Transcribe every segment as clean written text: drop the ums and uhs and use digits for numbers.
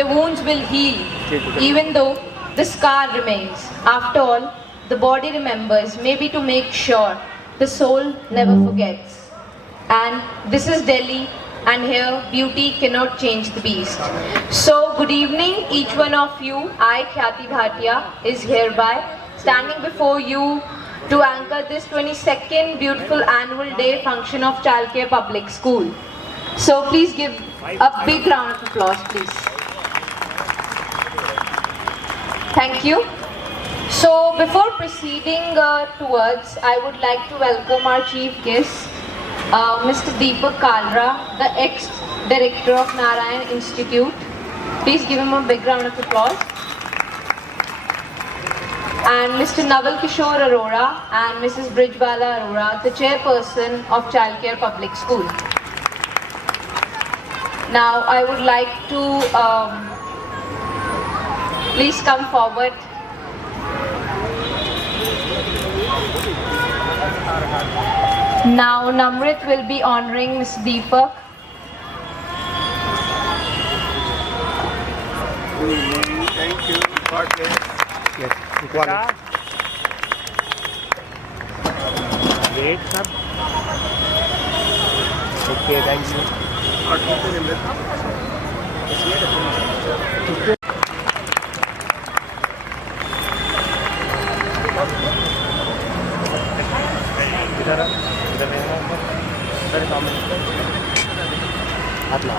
their wounds will heal, even though the scar remains. After all, the body remembers, maybe to make sure the soul never forgets. And this is Delhi, and here beauty cannot change the beast. So good evening each one of you. I, Khyati Bhatia, is hereby standing before you to anchor this 22nd beautiful annual day function of Chalkere Public School. So please give a big round of applause, please. Thank you. So before proceeding towards, I would like to welcome our chief guest, Mr. Deepak Kalra, the ex-director of Narayan Institute. Please give him a big round of applause. And Mr. Naval Kishore Arora and Mrs. Brijbala Arora, the chairperson of Chalkere Public School. Now I would like to please come forward. Now Namrit will be honoring Ms. Deepak. Thank you. God bless. Yes, equality. Great, sir. Okay, thank you. इधर सामने हाथ ला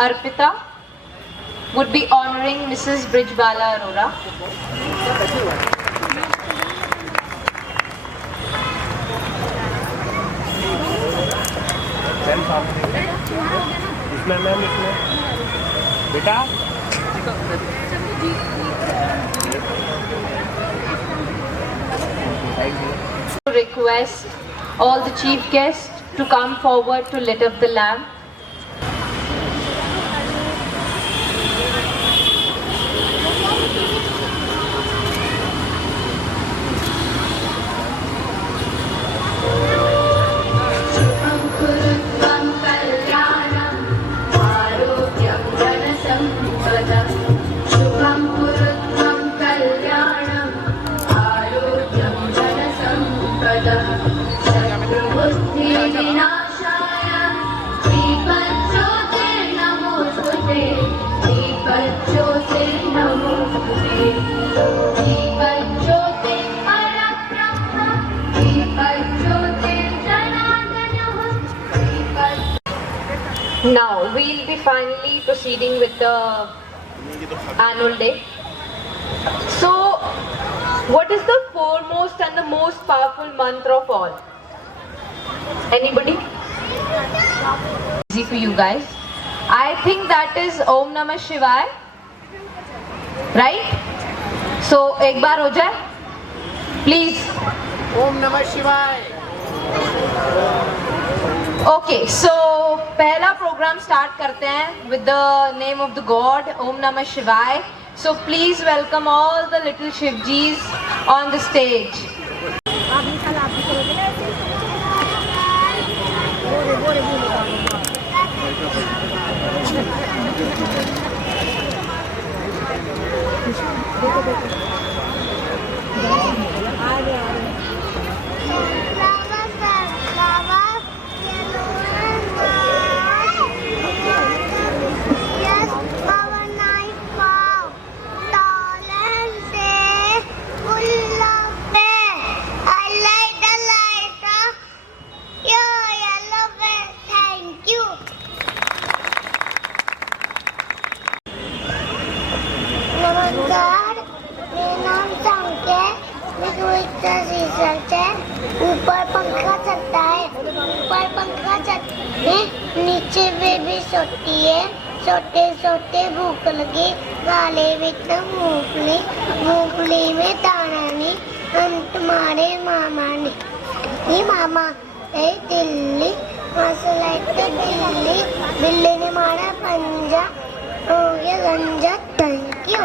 Arpita would be honoring Mrs. Brijbala Arora. इसमें मैम इसमें बेटा To request all the chief guests to come forward to lit up the lamp. Now we'll be finally proceeding with the annual day. So, what is the foremost and the most powerful mantra of all? Anybody? Easy for you guys. I think that is Om Namah Shivaya. Right? So, एक बार हो जाए? Please. Om Namah Shivaya. Okay, so पहला programme start करते हैं with the name of the God, Om Namah Shivaya. So please welcome all the little Shivjis on the stage. ऊपर पंखा चलता है, ऊपर पंखा चलते नीचे बेबी सोती है, सोते सोते भूख लगी, गाले विच मूंगफली, मूंगफली में दाना नहीं, हम तुम्हारे मामा ने, ये मामा ए दिल्ली, मसला दिल्ली, बिल्ली ने मारा पंजा, हो गया गंजा, thank you.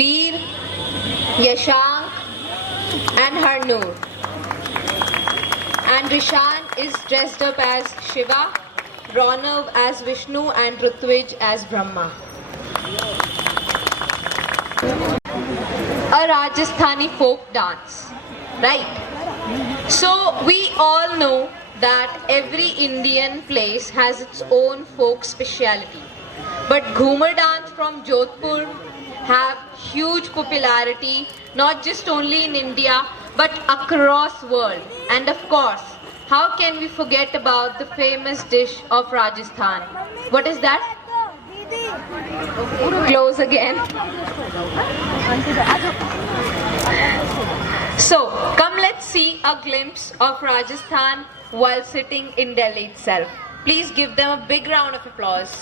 Veer, Yashank and Harnoor. And Rishan is dressed up as Shiva, Ronav as Vishnu and Rutvij as Brahma. A Rajasthani folk dance, right? So we all know that every Indian place has its own folk speciality. But Ghumar dance from Jodhpur have huge popularity not just only in India but across world. And of course, how can we forget about the famous dish of Rajasthan? What is that? Close again. So, come let's see a glimpse of Rajasthan while sitting in Delhi itself. Please give them a big round of applause.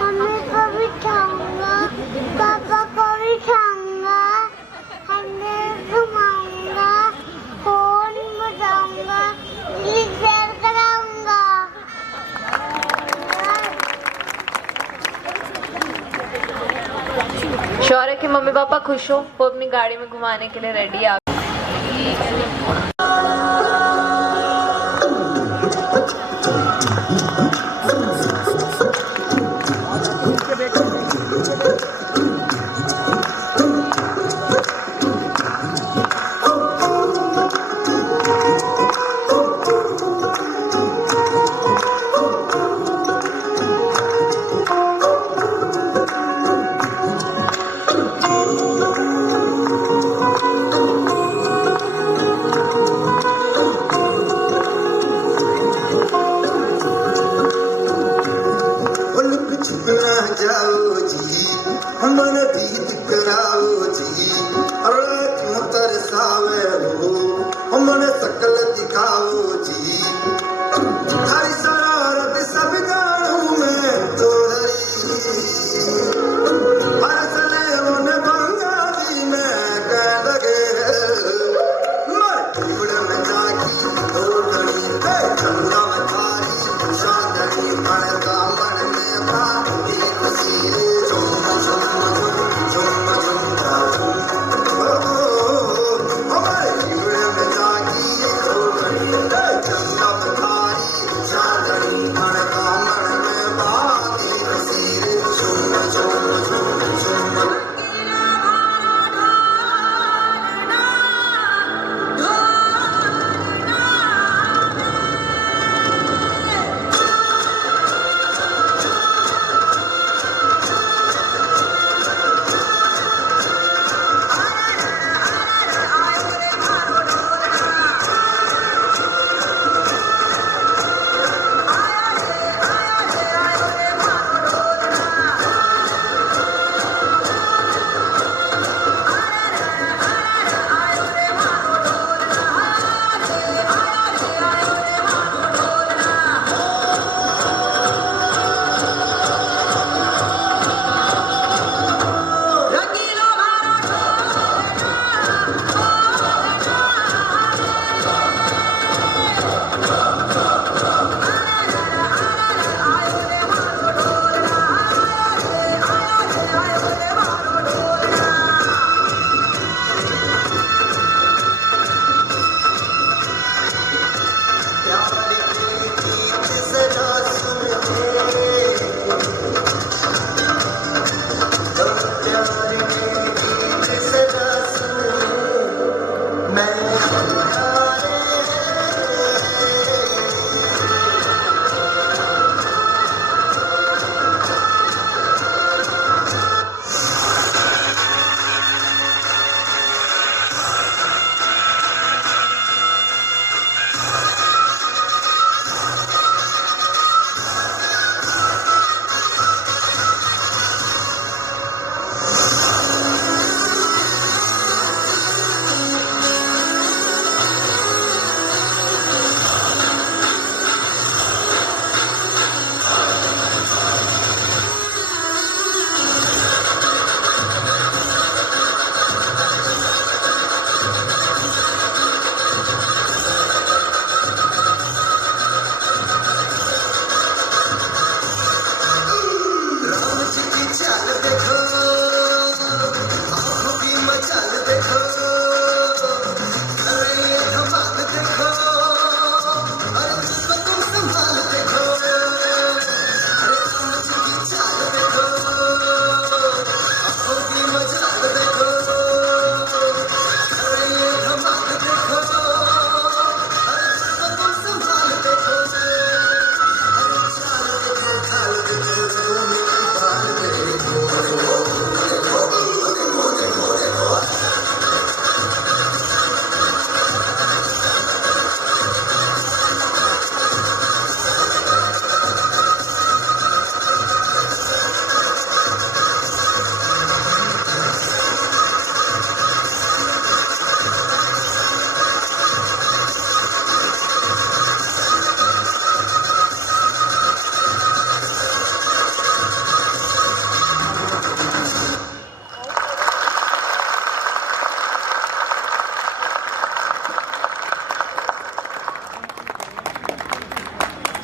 Mummy को भी खाऊंगा, पापा को भी खाऊंगा, हमें घुमाऊंगा, फोन बजाऊंगा, शेयर कराऊंगा। श्योर है कि मम्मी पापा खुश हो, वो अपनी गाड़ी में घुमाने के लिए रेडी है।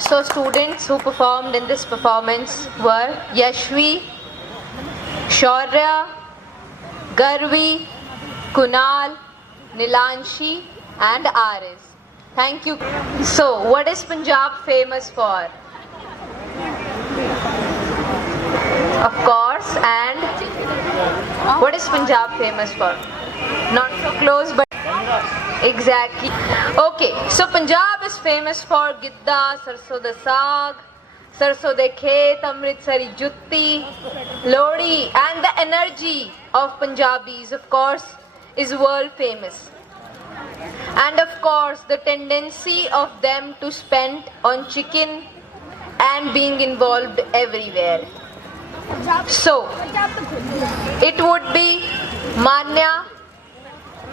So students who performed in this performance were Yashvi, Shaurya, Garvi, Kunal, Nilanshi and Aris. Thank you. So what is Punjab famous for? Of course, and what is Punjab famous for? Not so close, but exactly. Okay, so Punjab is famous for Gidda, Sarso da Saag, Sarso de Khet, Amritsari Jutti, Lodi, and the energy of Punjabis, of course, is world famous. And of course, the tendency of them to spend on chicken and being involved everywhere. So, it would be Manya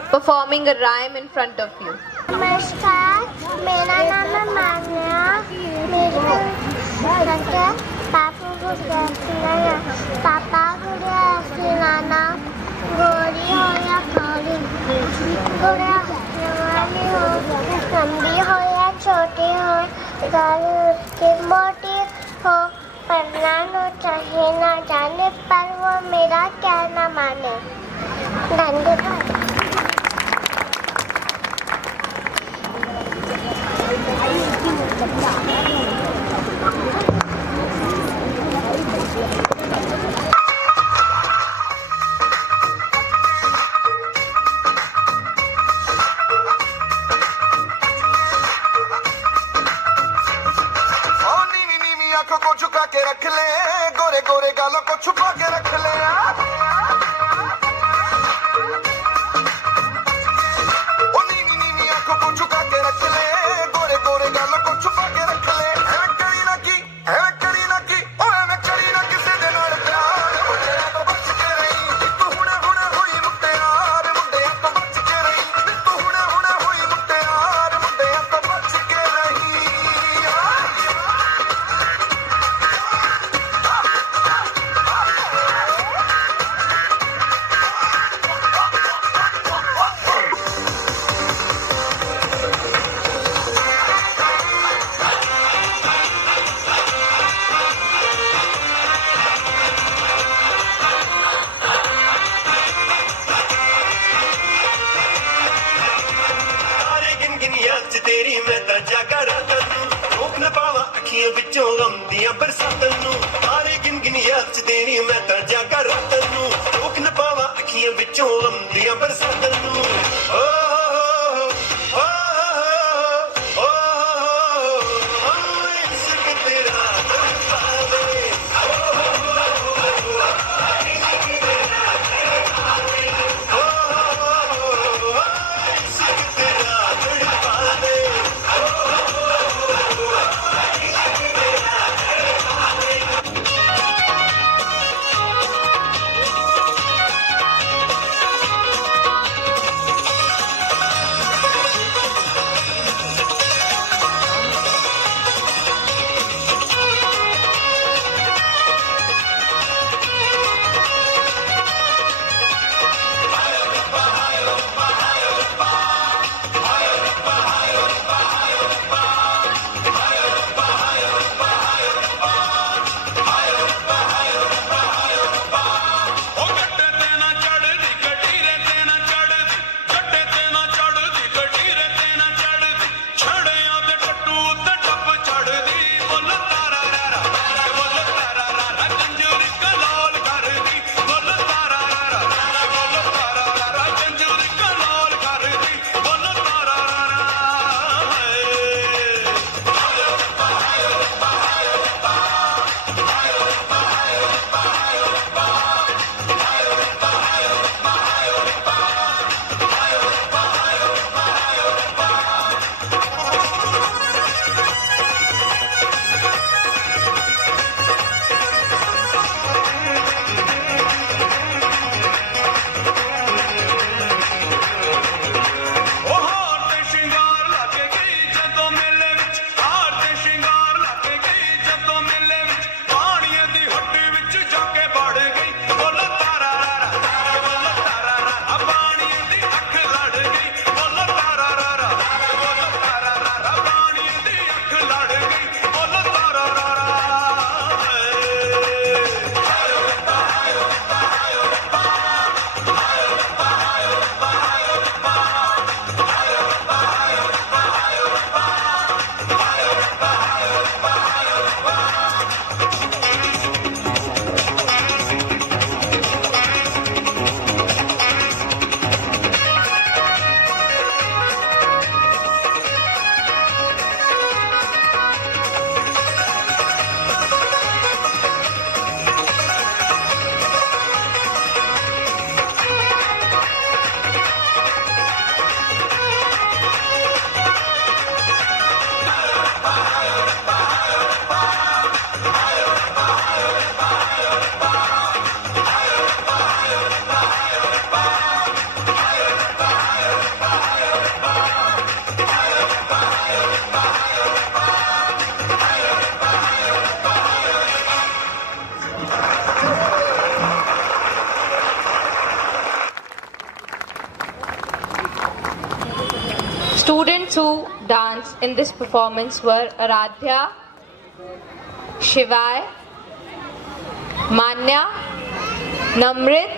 performing a rhyme in front of you. नमस्कार मेरा नाम है मान्या मेरे बच्चे पापा गुड़िया सिनाना पापा गुड़िया सिनाना गोरी हो या काली गुड़िया जवानी हो लंबी हो या छोटी हो गाली उसकी मोटी हो पढ़ना न चाहे ना जाने पर वो मेरा क्या ना माने धन्यवाद आंखों को झुका के रख ले गोरे गोरे गालों को छुपा के रख ले ओ नीनी नीनी आंखों को झुका के रख ले गोरे गोरे गालों को छुपा के रख ले है करी ना की ओ मैं करी ना किसे दे नाल प्यार मुझे तो बच के रही तू हुणे हुणे होई मुट्टियार मुंडे तो बच के रही तू हुणे हुणे होई मुट्टियार मुंडे तो बच के रही तेरी मैं तो जागा रात नूं रोक न पावा अखियां विचों गम दियां बरसातां नूं सारे गिन गिन याद च तेरी मैं तो जागा रात नूं रोक न पावा अखियां विचों गम दियां बरसातां नूं ओ ओ ओ ओ इश्क तेरा तड़पावे Students who danced in this performance were Aradhya, Shivai, Manya, Namrit,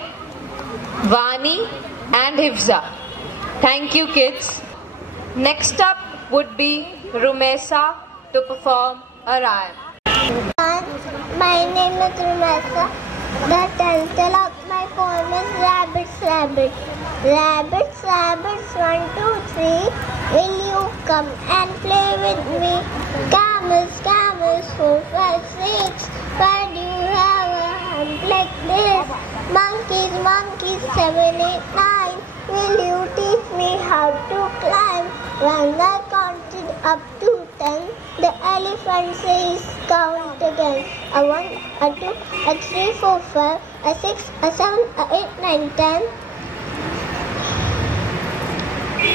Vani and Hifza. Thank you, kids. Next up would be Rumesa to perform a rhyme. My name is Rumesa. The title of my poem is Rabbits, Rabbits. Rabbits, rabbits, 1, 2, 3. Will you come and play with me? Camels, camels, 4, 5, 6. Why do you have a hump like this? Monkeys, monkeys, 7, 8, 9. Will you teach me how to climb? When I counted up to 10, the elephant says, count again. A 1, a 2, a 3, 4, 5, a 6, a 7, a 8, 9, 10.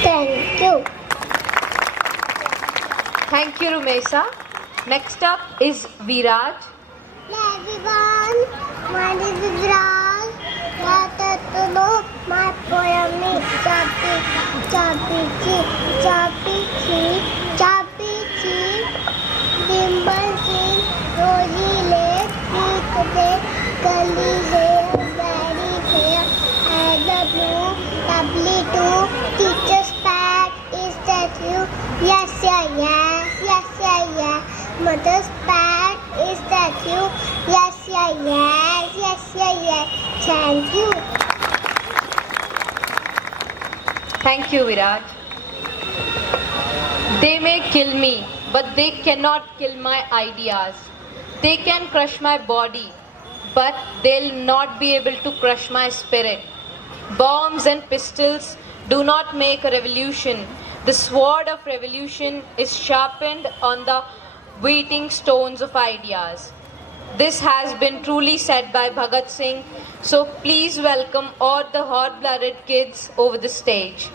Thank you. Thank you, Rumesa. Next up is Viraj. Hello everyone, my name is Viraj. Welcome to my poem is Chapi, Chapi, Chi, Chapi, Chi, Chapi, Chi. Dimple Singh, Rosie Lake, Peak Day, Gully Hair, Very Hair, and the blue, lovely too. Teacher's pet, is that you? Yes, yeah, yeah, yes, yeah, yeah. Mother's pet, is that you? Yes, yeah, yes, yes, yeah, yeah. Thank you. Thank you, Viraj. They may kill me, but they cannot kill my ideas. They can crush my body, but they'll not be able to crush my spirit. Bombs and pistols do not make a revolution. The sword of revolution is sharpened on the beating stones of ideas. This has been truly said by Bhagat Singh. So please welcome all the hot-blooded kids over the stage.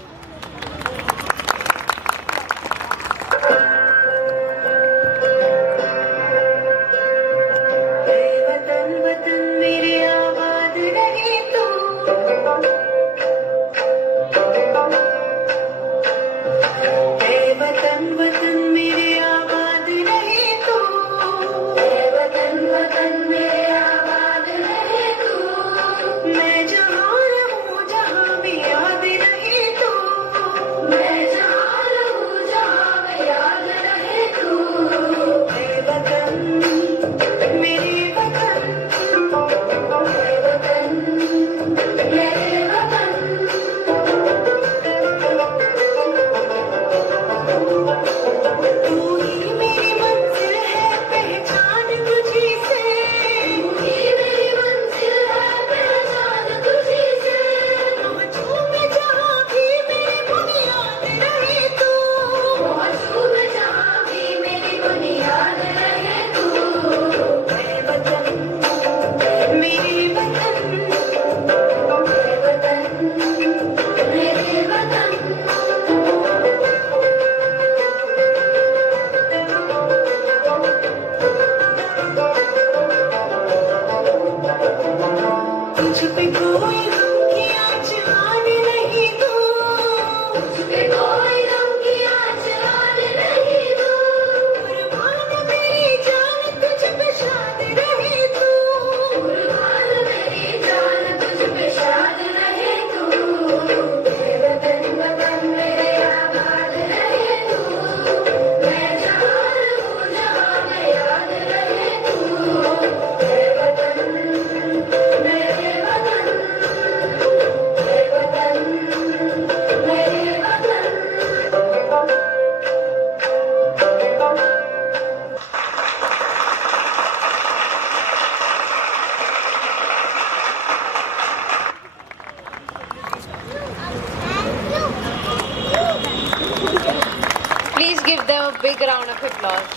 Please give them a big round of applause.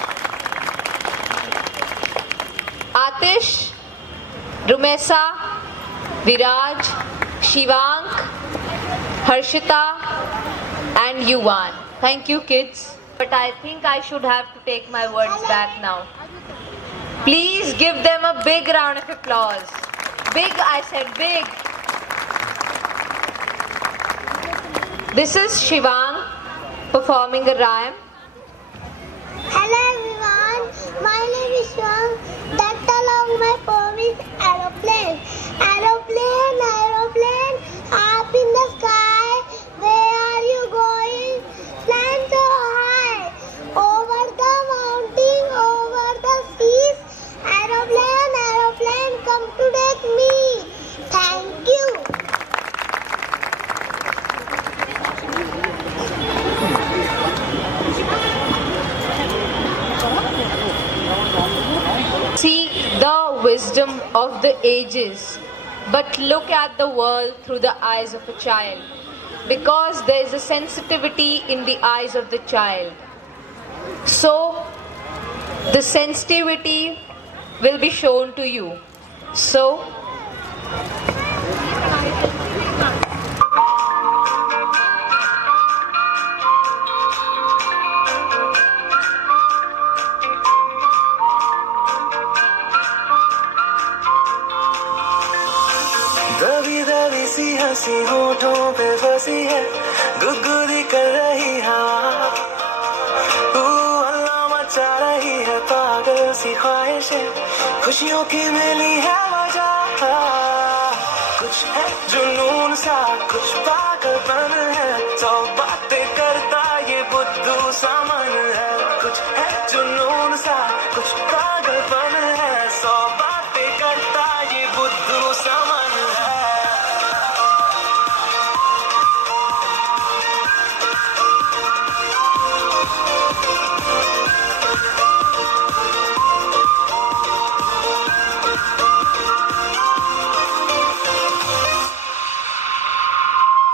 Atish, Rumesa, Viraj, Shivank, Harshita and Yuvan. Thank you, kids. But I think I should have to take my words back now. Please give them a big round of applause. Big, I said big. This is Shivang performing a rhyme. Hello everyone, my name is Shwang. That along my poem is aeroplane. Aeroplane, aeroplane, up in the sky. Where are you going? Flying so high. Over the mountain, over the seas. Aeroplane, aeroplane, come to take me. Thank you. Seek the wisdom of the ages, but look at the world through the eyes of a child, because there is a sensitivity in the eyes of the child. So, the sensitivity will be shown to you. So, दबी दबी सी हंसी होठों पे फंसी है, गुदगुदी कर रही हवा, हल्ला मचा रही है पागल सी ख्वाहिशें, खुशियों की मिली है वजह, कुछ है जुनून सा, कुछ पागलपन है, सौ बातें करता ये बुद्धू सा मन है, कुछ है जुनून सा, कुछ पागलपन है, सौ बातें करता ये बुद्धू सा मन है।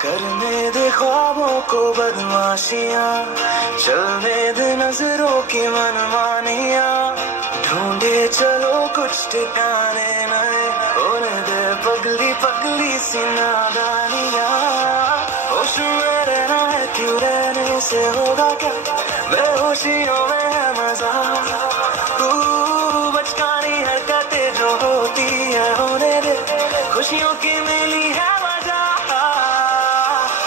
करने दे ख्वाबों को बदमाशियां, चलने दे नजरों की मनमानियां, ढूंढे चलो कुछ ठिकाने नए, होने दे पगली पगली सी नादानियां, होश में रहना है क्यों रहने से होगा क्या, बेहोशियों में है मजा, बचकानी हरकतें जो होती है होने दे, खुशियों की मिली है वजह,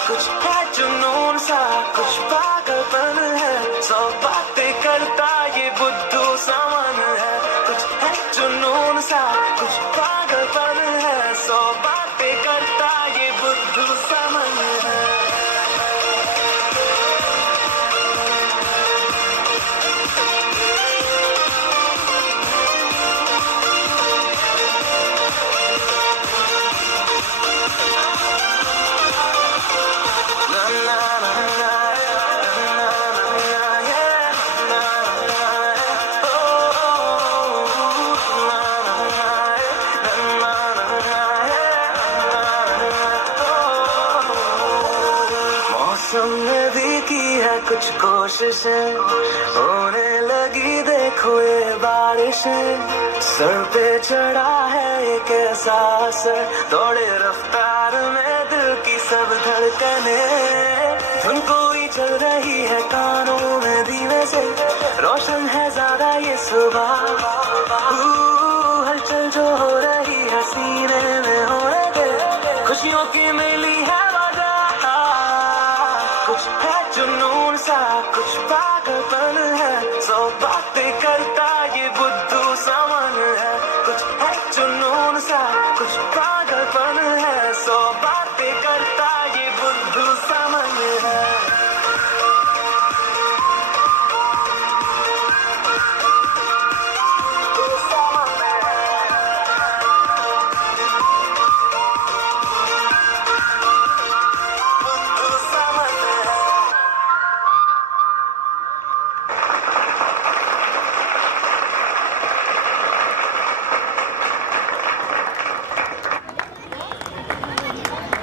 कुछ है जुनून सा, कुछ पागलपन है, सौ बातें करता ये बुद्धू सा मन है, कुछ है जुनून सा, कुछ पागलपन है, सौ बातें करता ये बुद्धू सा मन है। मौसम ने भी की है कुछ कोशिशें, होने लगी देखो ये बारिशें, सर पे चढ़ा है एक ऐसा असर, दौड़े रफ्तार में दिल की सब धड़कने, धुन कोई चल रही है कानों में धीमे से, रोशन है ज्यादा ये सुबह, हलचल जो हो रही है सीने में होने दे, खुशियों की मिली है वजह, कुछ है जुनून सा, कुछ पागलपन है, सौ बातें करता ये बुद्धू सा मन है, कुछ है जुनून सा, कुछ पागलपन है, सौ बातें करता ये बुद्धू सा मन है।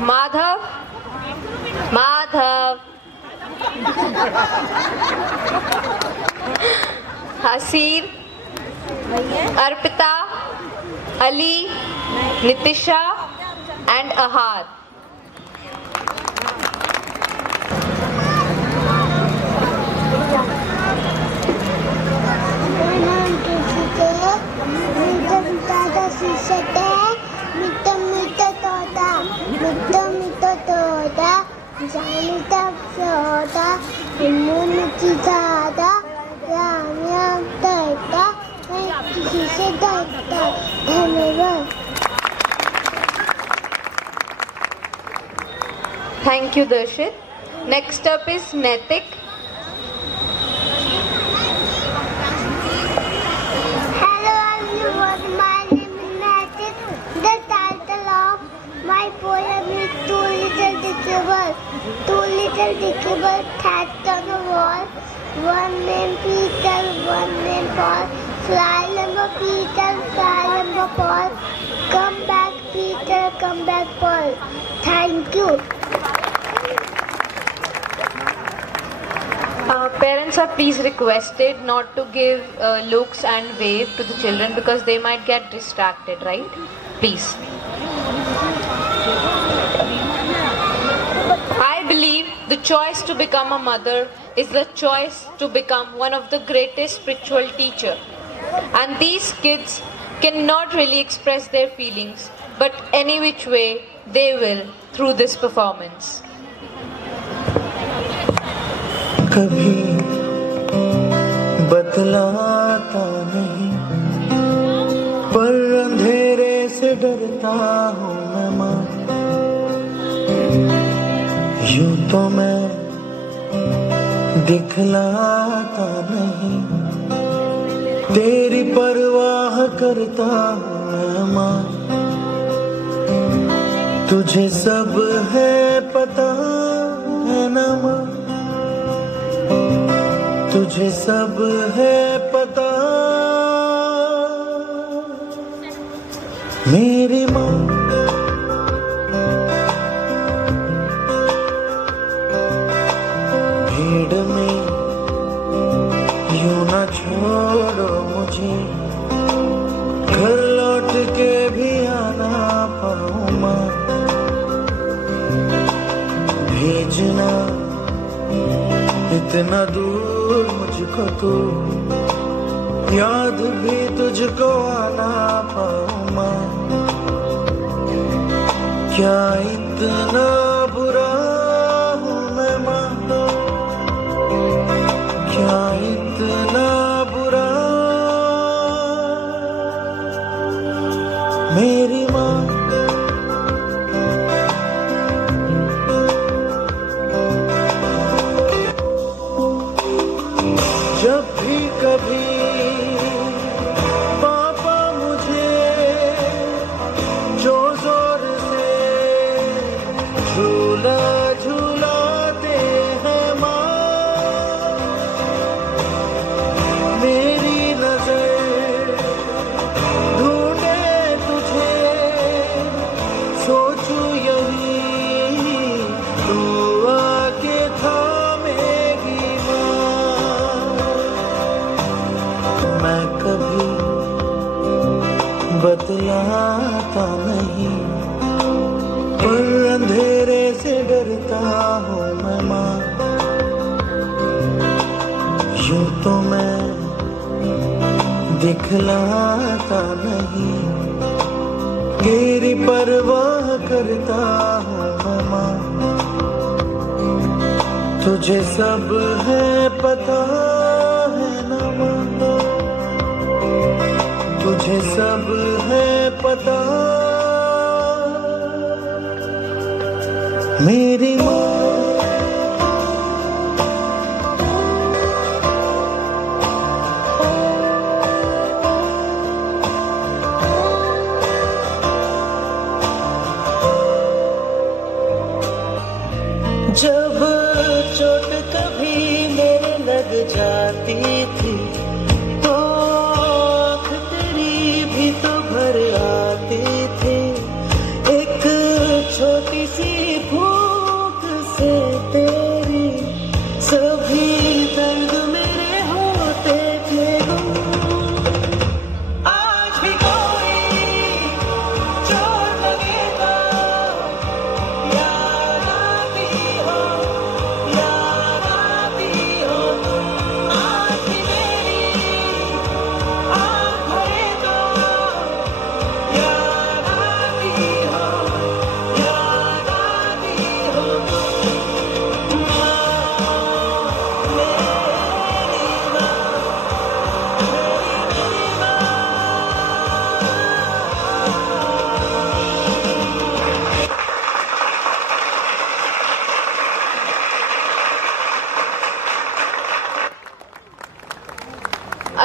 Madhav, Madhav, Hasir, Arpita, Ali, Nitisha and Ahad. होता जानी तब से होता मुन की दादा राम राम डरता मैं किसी से डरता धन्यवाद. Thank you, Darshit. Next up is Naitik. Hello everyone, my name is Naitik. The title of my poem is Two Little Dickable. Two little Dickable tagged on the wall. One named Peter, one named Paul. Fly number Peter, fly number Paul. Come back Peter, come back Paul. Thank you. Parents are please requested not to give looks and wave to the children because they might get distracted, right? Please. I believe the choice to become a mother is the choice to become one of the greatest spiritual teacher. And these kids cannot really express their feelings, but any which way they will through this performance. कभी बतलाता नहीं पर अंधेरे से डरता हूँ मैं माँ. यूं तो मैं दिखलाता नहीं तेरी परवाह करता हूँ मैं माँ. तुझे सब है पता है ना माँ, तुझे सब है पता मेरी माँ. भीड़ में यूं न छोड़ो मुझे, घर लौट के भी आना पाऊँ माँ. भेजना इतना दूर मुझको तू, याद भी तुझको आना पाऊँ माँ. क्या इतना बुरा हूँ मैं माँ, क्या इतना बुरा मेरी माँ. जब भी कभी पापा मुझे जो जोर से झूला झूलाते हैं माँ, मेरी नजर ढूंढे तुझे, सोचूं यही तू आके थामेगी माँ. मैं कभी बतलाता नहीं पर अंधेरे से डरता हूँ मैं माँ. यूं तो मैं दिखलाता नहीं तेरी परवाह करता हूँ मैं माँ. तुझे सब है पता है ना माँ, तुझे सब है पता मेरी माँ. जब चोट कभी मेरे लग जाती थी तो आँख तेरी भी तो भर आती थी. एक छोटी सी भूख से तेरी सभी दर्द मेरे होते थे गुम. आज भी कोई चोट लगे तो याद आती हो तुम. आज भी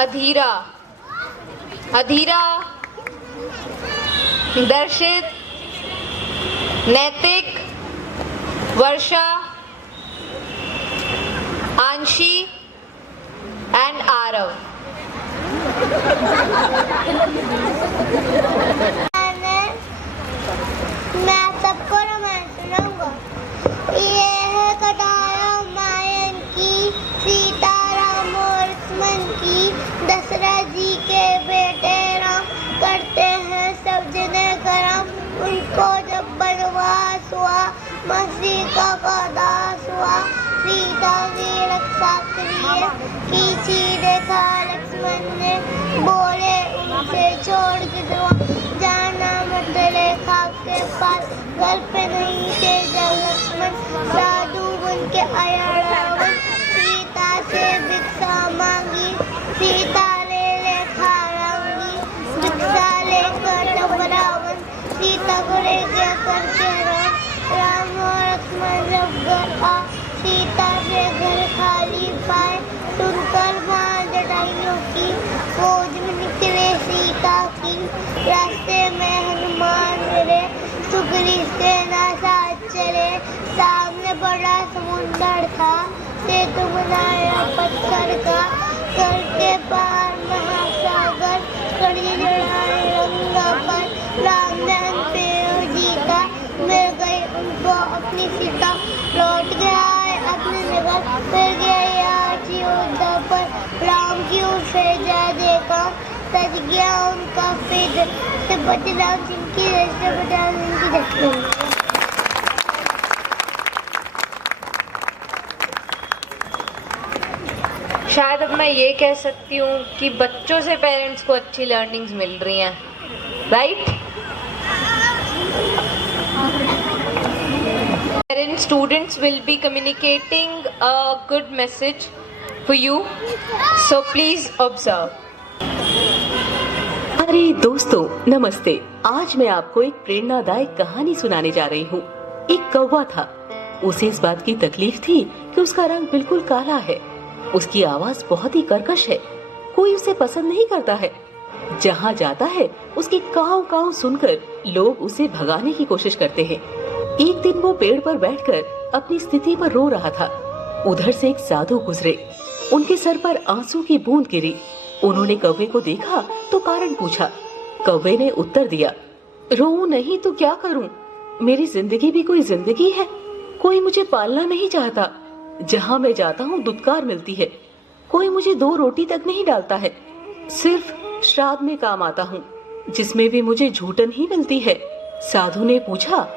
अधीरा, अधीरा, दर्शित, नैतिक, वर्षा, आंशी एंड आरव। मैं सबको रामायण सुनाऊंगा। ये है कथा रामायण की, सीता राम और लक्ष्मण की। दशरथ जी के बेटे राम करते हैं सब जने करम। उनको जब बनवास हुआ, सीता का दास हुआ। सीता की रक्षा करिए खींची देखा लक्ष्मण ने, बोले उनसे छोड़ के जाना मत रेखा के पास। घर पे नहीं थे जब लक्ष्मण, साधु बन के आया रावण। सीता से भिक्षा मांगी, सीता ले लेखा रावणी। भिक्षा लेकर तब रावण सीता को ले गया करके राम और लक्ष्मण जब घर आ, सीता से घर खाली पाए। सुनकर मां जटाइयों की फौज में निकले सीता की। रास्ते में हनुमान मिले, सुग्रीव सेना साथ चले। सामने बड़ा समुंदर था, सेतु बनाया पत्थर का। करके पार महासागर, कड़ी लड़ाई गंगा पर। राम ने अंत जीता, मिल गई उनको अपनी सीता। लौट गया अपने नगर, फिर गया अयोध्या पर। राम की ओर से जा देखा, सज गया उनका पेट। से बचे राम सिंह की से बचे राम सिंह की जय। शायद अब मैं ये कह सकती हूँ कि बच्चों से पेरेंट्स को अच्छी लर्निंग्स मिल रही हैं, right? Parents, students will be communicating a good message for you, so please observe. अरे दोस्तों नमस्ते। आज मैं आपको एक प्रेरणादायक कहानी सुनाने जा रही हूँ। एक कौवा था, उसे इस बात की तकलीफ थी कि उसका रंग बिल्कुल काला है। उसकी आवाज बहुत ही कर्कश है, कोई उसे पसंद नहीं करता है। जहाँ जाता है उसकी काव काव सुनकर लोग उसे भगाने की कोशिश करते हैं। एक दिन वो पेड़ पर बैठकर अपनी स्थिति पर रो रहा था। उधर से एक साधु गुजरे, उनके सर पर आंसू की बूंद गिरी। उन्होंने कौवे को देखा तो कारण पूछा। कौवे ने उत्तर दिया, रोऊं नहीं तो क्या करूं? मेरी जिंदगी भी कोई जिंदगी है, कोई मुझे पालना नहीं चाहता। जहाँ मैं जाता हूँ दुत्कार मिलती है, कोई मुझे 2 रोटी तक नहीं डालता है। सिर्फ श्राद्ध में काम आता हूँ, जिसमें भी मुझे झूठन ही मिलती है। साधु ने पूछा,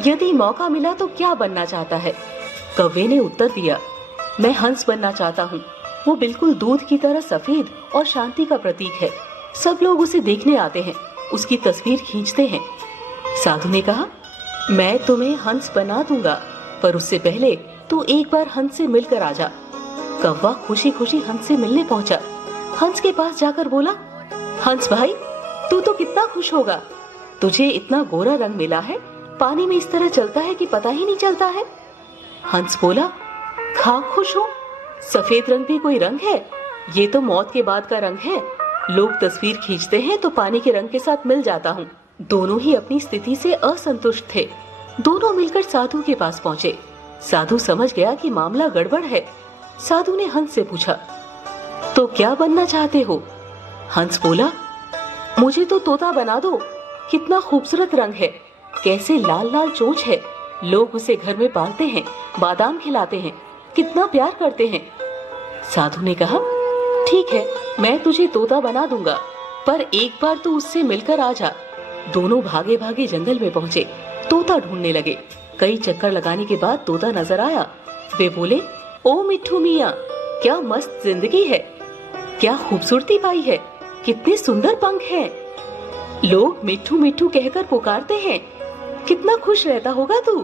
यदि मौका मिला तो क्या बनना चाहता है? कौवे ने उत्तर दिया, मैं हंस बनना चाहता हूँ। वो बिल्कुल दूध की तरह सफेद और शांति का प्रतीक है। सब लोग उसे देखने आते हैं, उसकी तस्वीर खींचते हैं। साधु ने कहा, मैं तुम्हें हंस बना दूंगा, पर उससे पहले तू एक बार हंस से मिलकर आ जा। कौवा खुशी खुशी हंस से मिलने पहुंचा। हंस के पास जाकर बोला, हंस भाई, तू तो कितना खुश होगा, तुझे इतना गोरा रंग मिला है, पानी में इस तरह चलता है कि पता ही नहीं चलता है। हंस बोला, खा खुश हो, सफेद रंग भी कोई रंग है? ये तो मौत के बाद का रंग है। लोग तस्वीर खींचते हैं तो पानी के रंग के साथ मिल जाता हूँ। दोनों ही अपनी स्थिति से असंतुष्ट थे। दोनों मिलकर साधु के पास पहुँचे। साधु समझ गया कि मामला गड़बड़ है। साधु ने हंस से पूछा, तो क्या बनना चाहते हो? हंस बोला, मुझे तो तोता बना दो, कितना खूबसूरत रंग है, कैसे लाल लाल चोंच है। लोग उसे घर में पालते हैं, बादाम खिलाते हैं, कितना प्यार करते हैं। साधु ने कहा, ठीक है, मैं तुझे तोता बना दूंगा, पर एक बार तू उससे मिलकर आ जा। दोनों भागे भागे जंगल में पहुंचे, तोता ढूंढने लगे। कई चक्कर लगाने के बाद तोता नजर आया। वे बोले, ओ मिट्ठू मियाँ, क्या मस्त जिंदगी है, क्या खूबसूरती पाई है, कितने सुंदर पंख हैं। लोग मिट्ठू मिट्ठू कहकर पुकारते हैं, कितना खुश रहता होगा तू।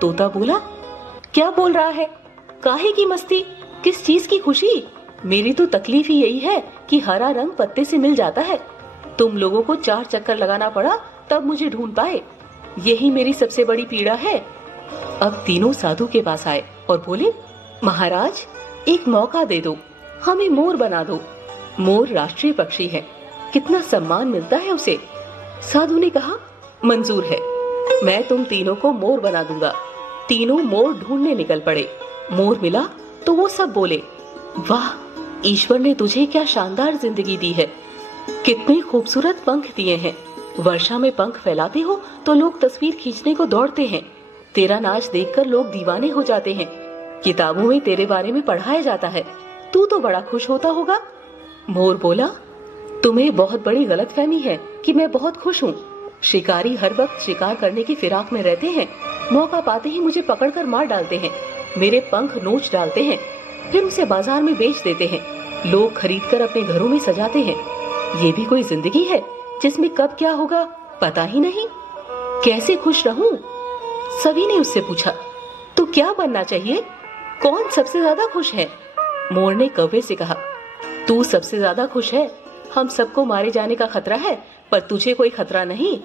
तोता बोला, क्या बोल रहा है, काहे की मस्ती, किस चीज की खुशी? मेरी तो तकलीफ ही यही है कि हरा रंग पत्ते से मिल जाता है। तुम लोगों को 4 चक्कर लगाना पड़ा तब मुझे ढूंढ पाए, यही मेरी सबसे बड़ी पीड़ा है। अब तीनों साधु के पास आए और बोले, महाराज, एक मौका दे दो, हमें मोर बना दो। मोर राष्ट्रीय पक्षी है, कितना सम्मान मिलता है उसे। साधु ने कहा, मंजूर है, मैं तुम तीनों को मोर बना दूंगा। तीनों मोर ढूंढने निकल पड़े। मोर मिला तो वो सब बोले, वाह, ईश्वर ने तुझे क्या शानदार जिंदगी दी है, कितने खूबसूरत पंख दिए हैं। वर्षा में पंख फैलाते हो तो लोग तस्वीर खींचने को दौड़ते हैं। तेरा नाच देखकर लोग दीवाने हो जाते हैं। किताबों में तेरे बारे में पढ़ाया जाता है, तू तो बड़ा खुश होता होगा। मोर बोला, तुम्हें बहुत बड़ी गलतफहमी है कि मैं बहुत खुश हूँ। शिकारी हर वक्त शिकार करने की फिराक में रहते हैं, मौका पाते ही मुझे पकड़कर मार डालते हैं, मेरे पंख नोच डालते हैं, फिर उसे बाजार में बेच देते हैं। लोग खरीदकर अपने घरों में सजाते हैं। ये भी कोई जिंदगी है जिसमें कब क्या होगा पता ही नहीं। कैसे खुश रहूं? सभी ने उससे पूछा, तो क्या बनना चाहिए? कौन सबसे ज्यादा खुश है? मोर ने कौवे से कहा, तू सबसे ज्यादा खुश है। हम सबको मारे जाने का खतरा है, पर तुझे कोई खतरा नहीं।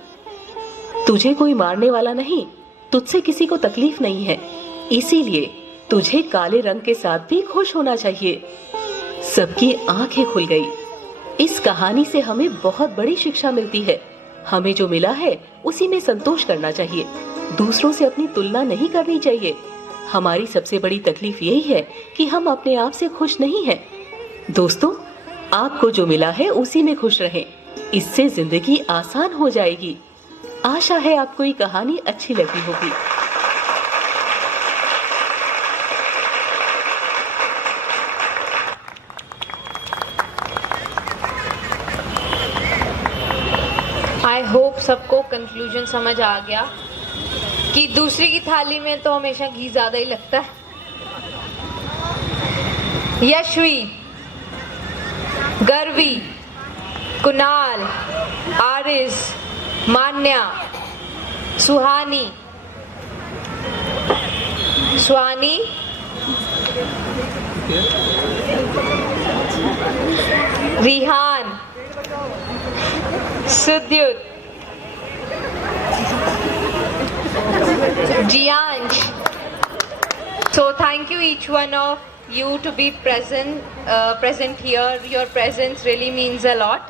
तुझे कोई मारने वाला नहीं, तुझसे किसी को तकलीफ नहीं है, इसीलिए तुझे काले रंग के साथ भी खुश होना चाहिए। सबकी आंखें खुल गई। इस कहानी से हमें बहुत बड़ी शिक्षा मिलती है। हमें जो मिला है उसी में संतोष करना चाहिए, दूसरों से अपनी तुलना नहीं करनी चाहिए। हमारी सबसे बड़ी तकलीफ यही है कि हम अपने आप से खुश नहीं हैं। दोस्तों, आपको जो मिला है उसी में खुश रहें, इससे जिंदगी आसान हो जाएगी। आशा है आपको ये कहानी अच्छी लगी होगी। आई होप सबको कंक्लूजन समझ आ गया कि दूसरे की थाली में तो हमेशा घी ज्यादा ही लगता है। यशवी, गर्वी, कुणाल, आरिस, मान्या, सुहानी, स्वानी, रिहान, सुद्युत, Jianj. So thank you each one of you to be present here. Your presence really means a lot.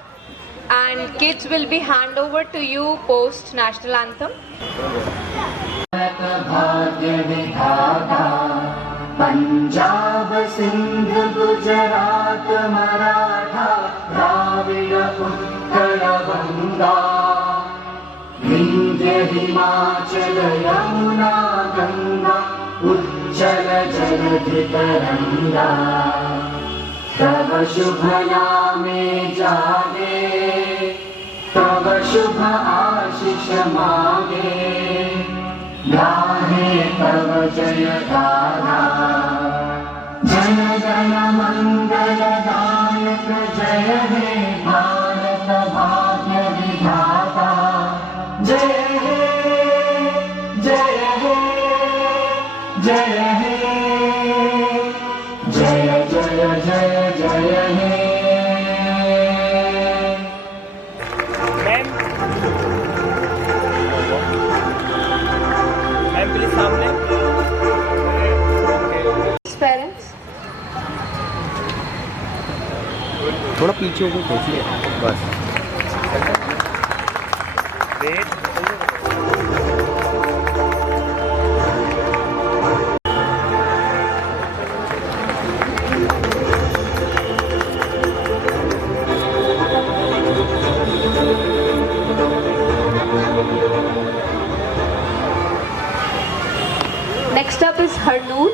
And kids will be hand over to you post national anthem. भाग्य विधाता पंजाब सिंध गुजरात मराठा द्राविड उत्कल बंगा विंध्य हिमाचल यमुना गंगा उज्जल जलधि तरंगा तव शुभ नामे जागे तव शुभ आशीष मांगे गाहे तव जय गाथा जन जन मंगल दायक जय हे भारत भाग्य विधाता जय हे जय हे जय हे जय जय जय जय हे। मैम प्लीज सामने। Parents. थोड़ा पीछे होकर देखिए बस। Wait. Next up is Harnoor.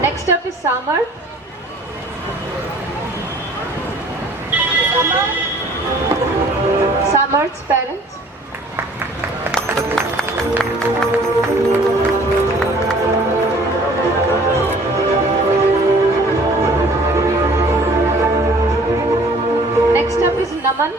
Next up is Samar. Samar's parents. Next up is Naman.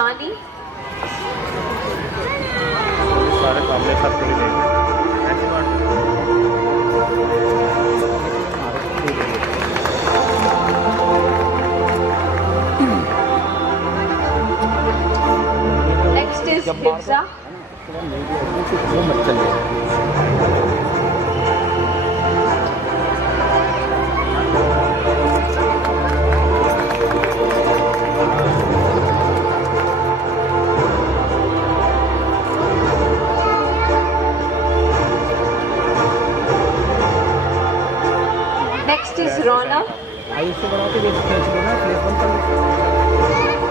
Shivani. सारे कामले सबके लिए देंगे ऐसी बात Next is Hifza. वो मत चलिए Next is Rona. आयुष से बढ़ा के खींच लो ना प्लेस बंद कर लो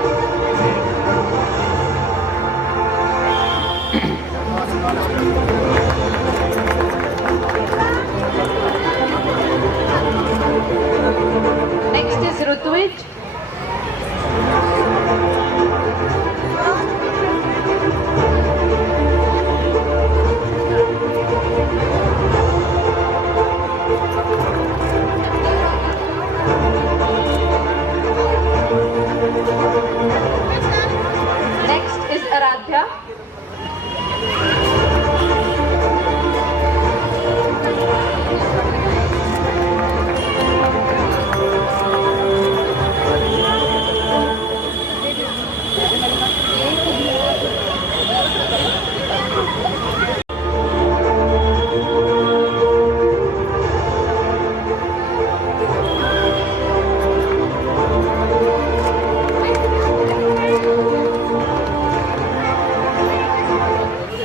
Next is Rutuj. Next is Aradhya.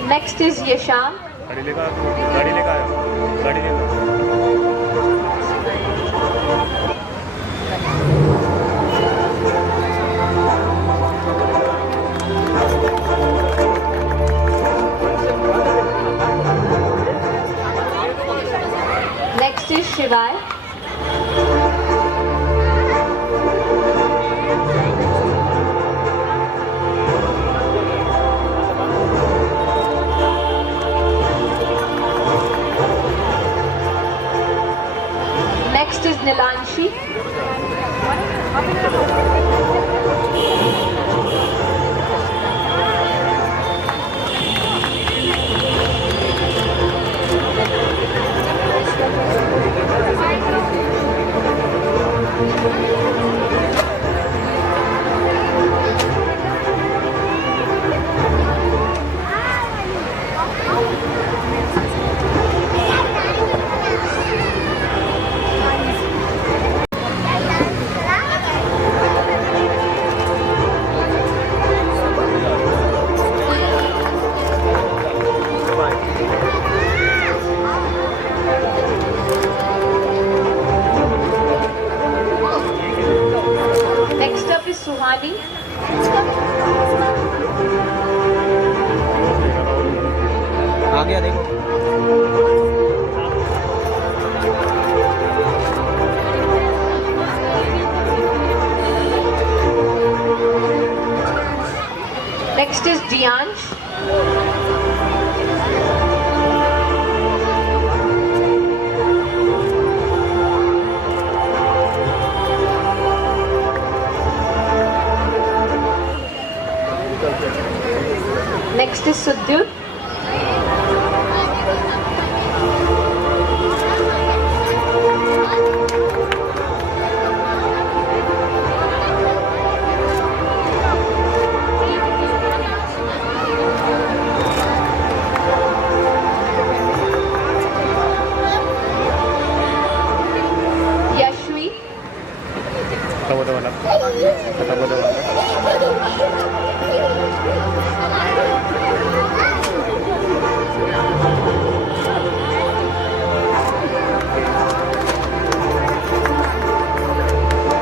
Next is Yasham. गाड़ी लेकर गाड़ी लेकर आयो गाड़ी लेकर Next is Shivai. Next is Nilanshi. Next up is Suhani. आ गया देखो Next is Diansh. Next is Sudyut. Yashvi.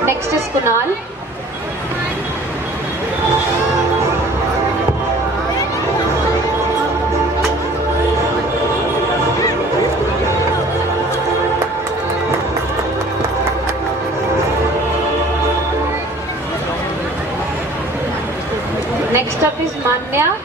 Next is Kunal. Next up is Manya.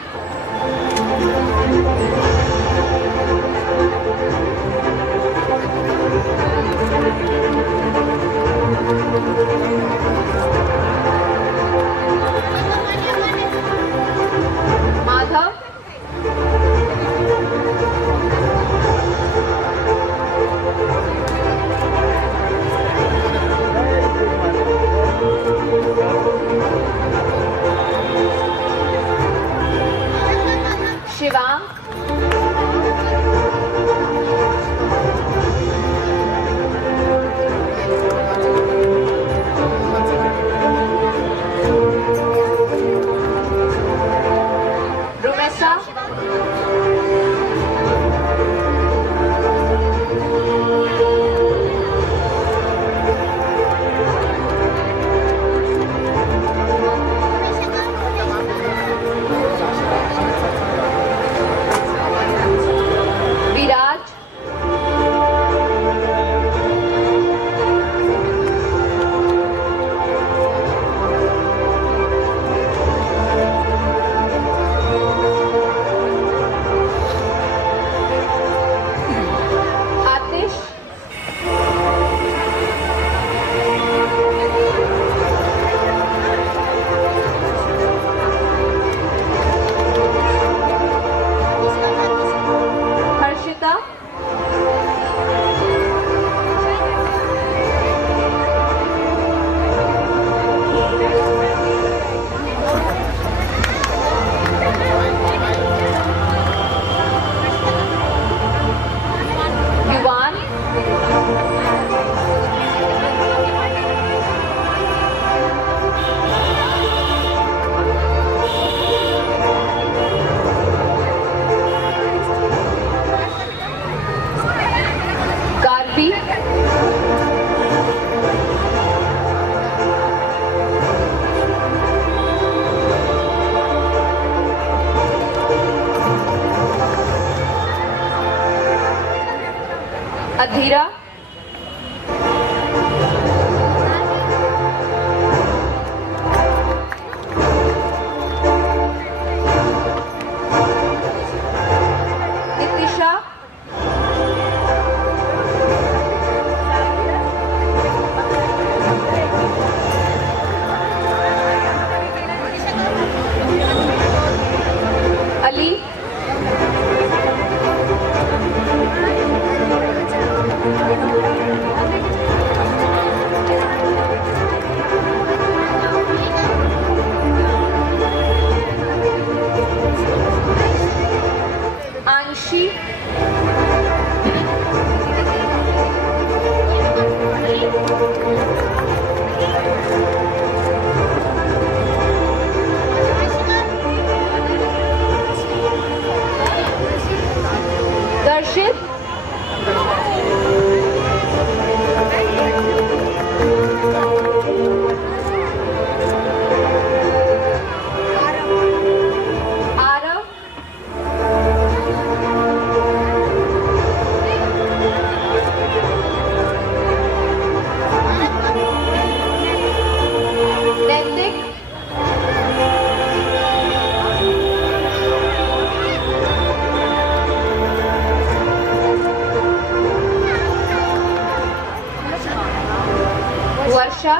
Varsha,